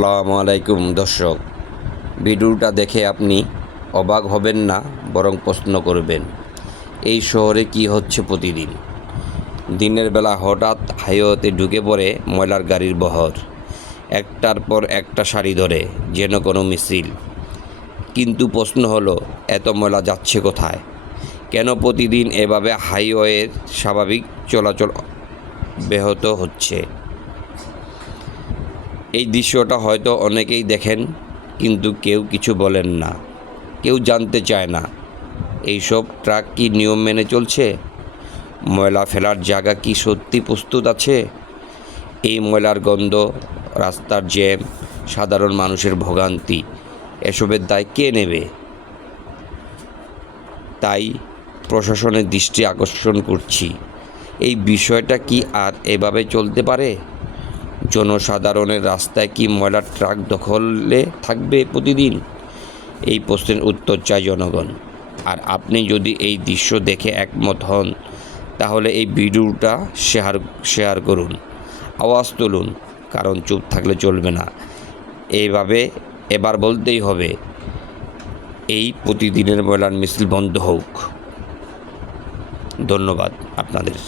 আসসালামু আলাইকুম দর্শক, ভিডিওটা দেখে আপনি অবাক হবেন না, বরং প্রশ্ন করবেন এই শহরে কি হচ্ছে প্রতিদিন। দিনের বেলা হঠাৎ হাইওয়েতে ঢুকে পড়ে ময়লার গাড়ির বহর, একটার পর একটা সারি ধরে, যেন কোনো মিছিল। কিন্তু প্রশ্ন হলো, এত ময়লা যাচ্ছে কোথায়? কেন প্রতিদিন এভাবে হাইওয়ের স্বাভাবিক চলাচল ব্যাহত হচ্ছে? এই দৃশ্যটা হয়তো অনেকেই দেখেন, কিন্তু কেউ কিছু বলেন না। কেউ জানতে চায় না এইসব ট্রাক কি নিয়ম মেনে চলছে? ময়লা ফেলার জায়গা কি সত্যি প্রস্তুত আছে? এই ময়লার গন্ধ, রাস্তার জ্যাম, সাধারণ মানুষের ভোগান্তি, এসবের দায় কে নেবে? তাই প্রশাসনের দৃষ্টি আকর্ষণ করছি, এই বিষয়টা কি আর এভাবে চলতে পারে? জনসাধারণের রাস্তায় কি ময়লার ট্রাক দখলে থাকবে প্রতিদিন? এই প্রশ্নের উত্তর চায় জনগণ। আর আপনি যদি এই দৃশ্য দেখে একমত হন, তাহলে এই ভিডিওটা শেয়ার করুন, আওয়াজ তুলুন, কারণ চুপ থাকলে চলবে না। এবার বলতেই হবে, এই প্রতিদিনের ময়লার মিছিল বন্ধ হোক। ধন্যবাদ আপনাদের।